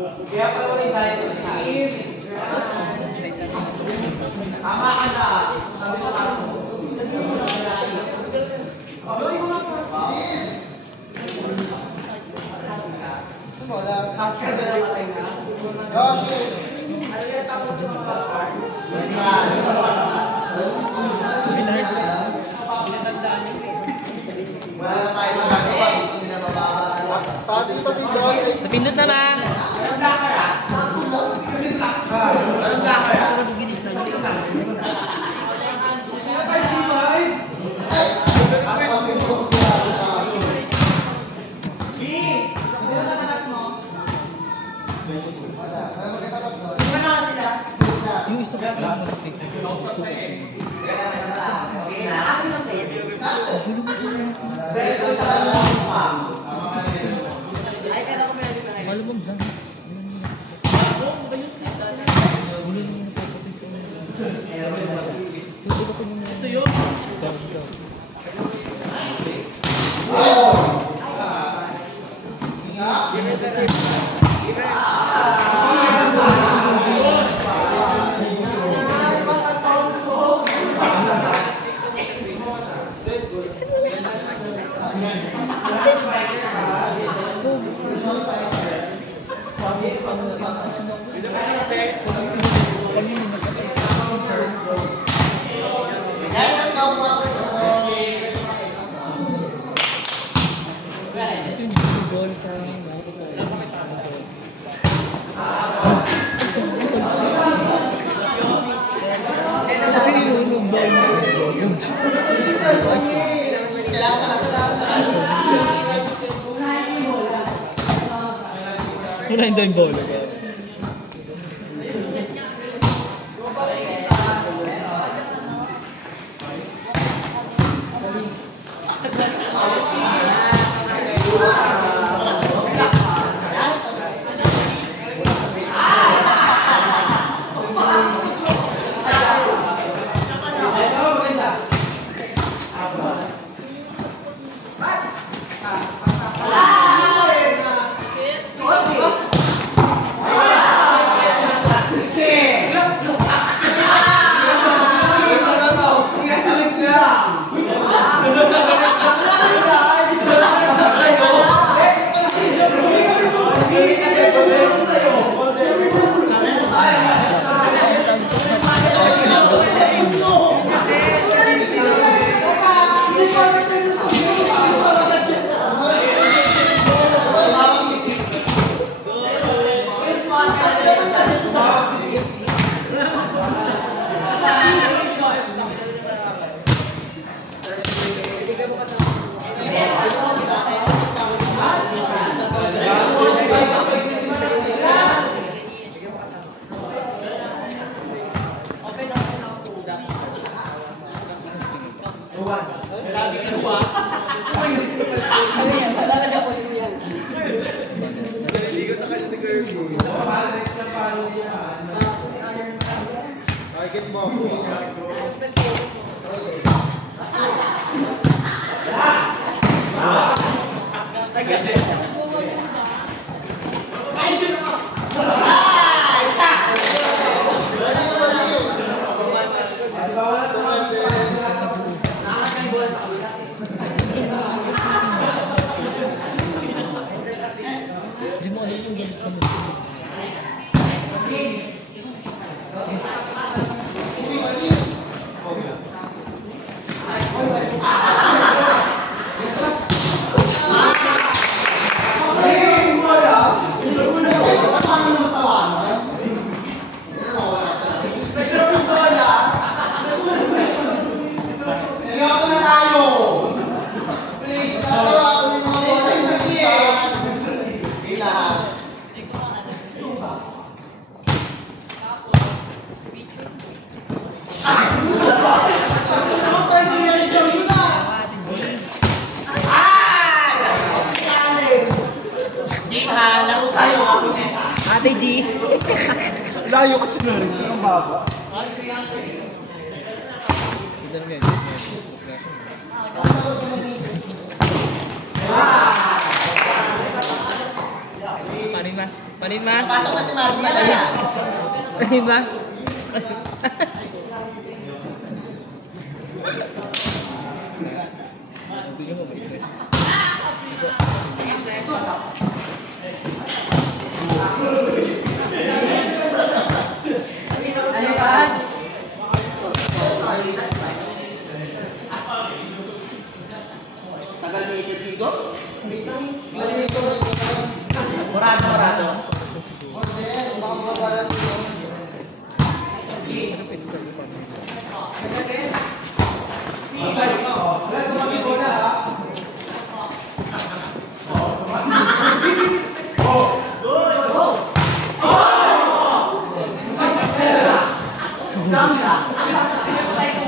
Kaya pala rin tayo. Tama ka na. Sabi sa kaso. Tasker na lang patay na. Yoshi! Alaya tapos yung mga part. Binatandaan yun eh. Wala na tayo magagawa. Gusto nila mababa. Pati ito pindot. Napindot na ba? Anong dakar ah? Anong dakar ah? Yung isa pa lang malapit. Malumog lang. Ito yun. Wala hindi yung bola ka. Target mo. Hindi mo alam yung galit sa mundo. Ate G. Layo kasi na rin. Ang baba. Tignan mo yan. Paano Panin ba? Panin ba? Pasok na si Marty na. Panin ba? Hindi mo ba ito? Tagal ni Ketigo? Morado.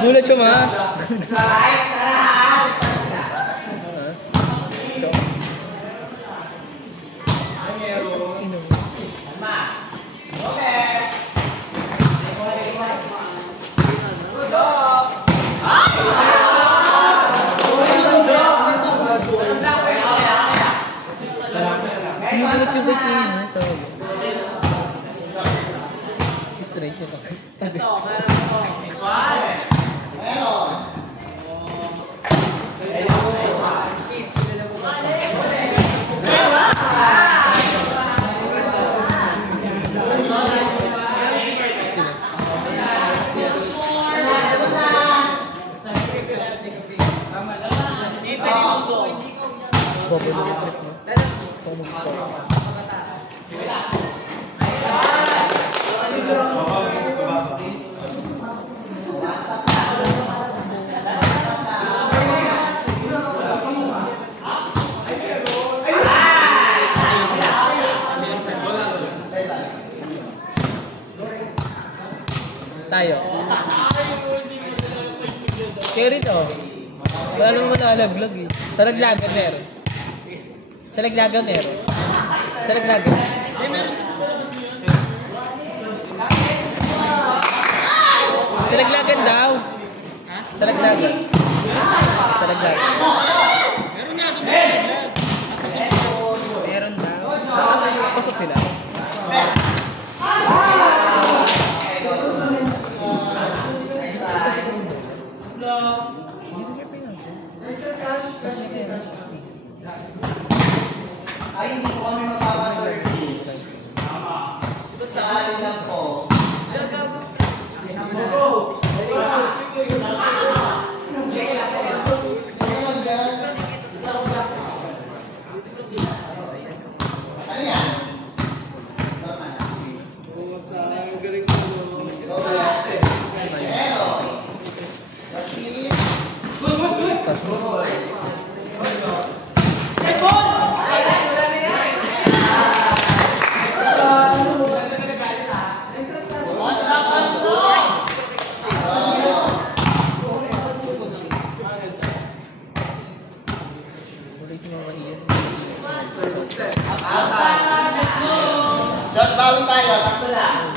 Gulat siya ma. Straight na tayo. Carry to. Wala namang malalaglag eh. Sa laglagan meron. Sa laglagan meron. Sa laglagan. Sa laglagan daw. Sa laglagan. Sa laglagan. Meron daw. Pasok sila. Ay, hindi ko kami magpapaservice. Saan lang po? Ano yan? Josh, bago tayo. Takto lang.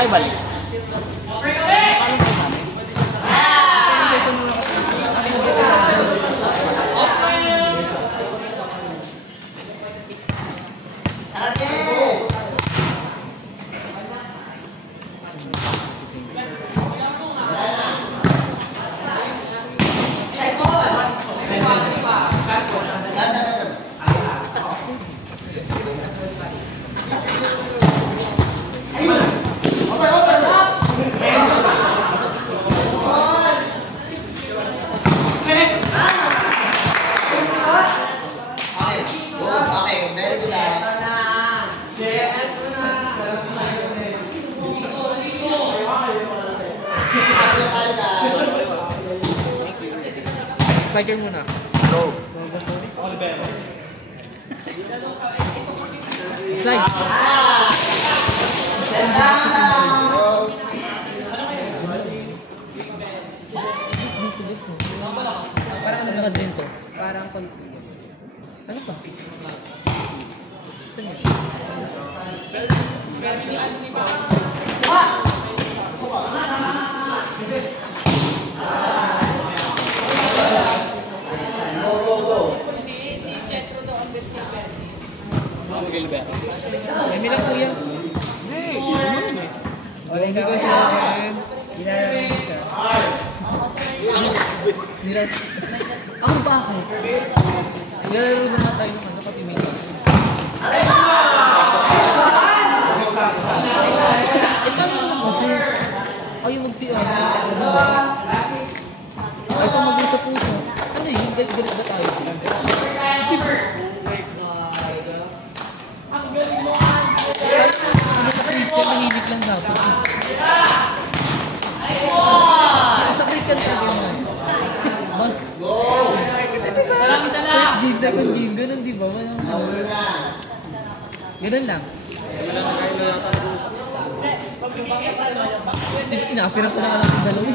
Ay, balik. Spiker muna. Go. Slide. Parang ano na din to? Parang pag... Ano to? Saan yun? May lang po yan. Hindi ko sa akin. Nilalaro mo siya. Ako ba ako? Nilalaro naman tayo ng ano, pati may kasi. Paano naman kasi? Yung mag-CR. Ay, kung mag-isa puso. Ano yun? Galit ba tayo? Ano sa Christian, manibig lang dapat. Sa Christian talaga yun. First game, second game, ganun di ba? Ganun lang. Inapira ko na lang ang dalawa.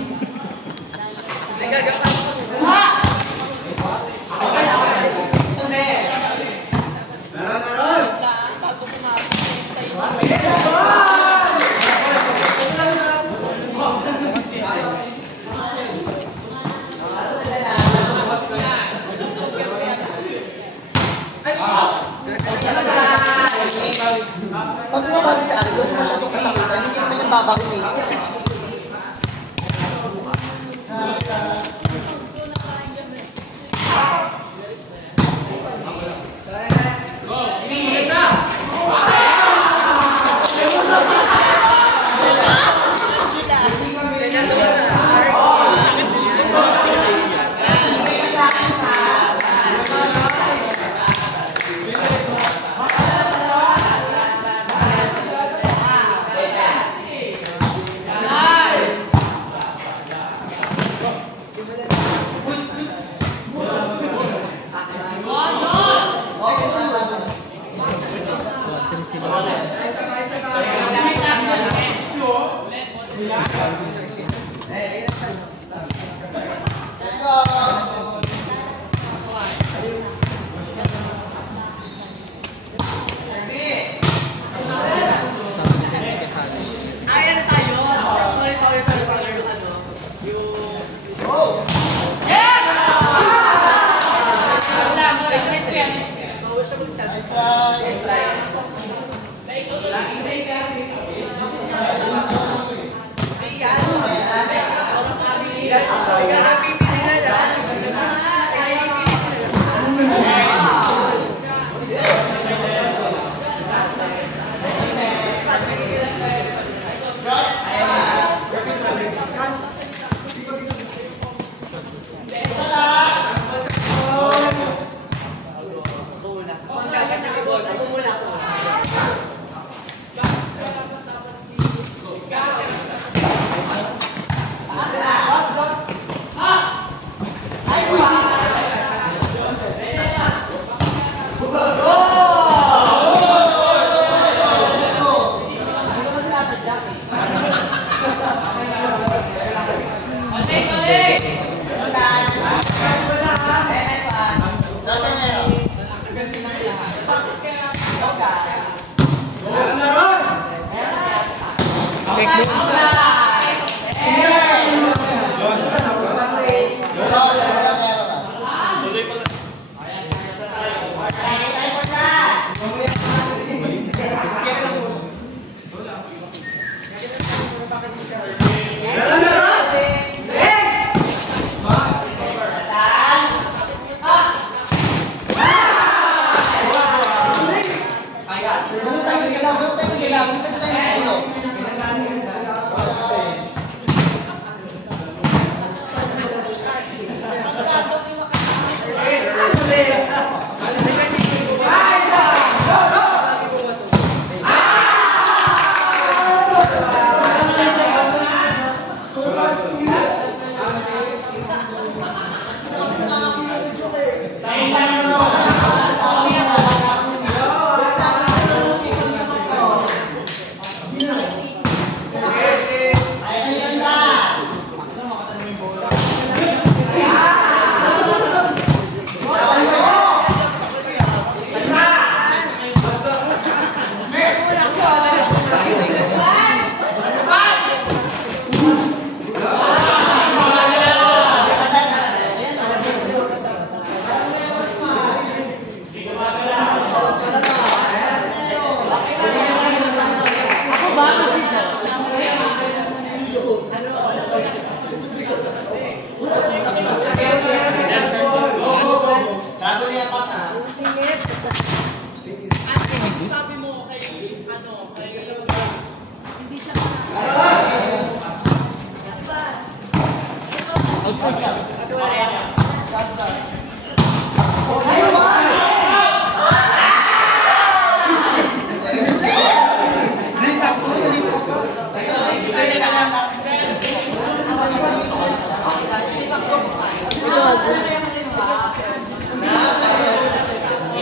Pag bumabagi sa akin, doon masyadong katakutan, hindi naman yung babagin eh.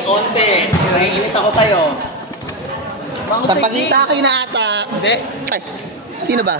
Konti. Naiinis ako sa'yo. Sa pagita kayo na ata. Hindi. Ay, sino ba?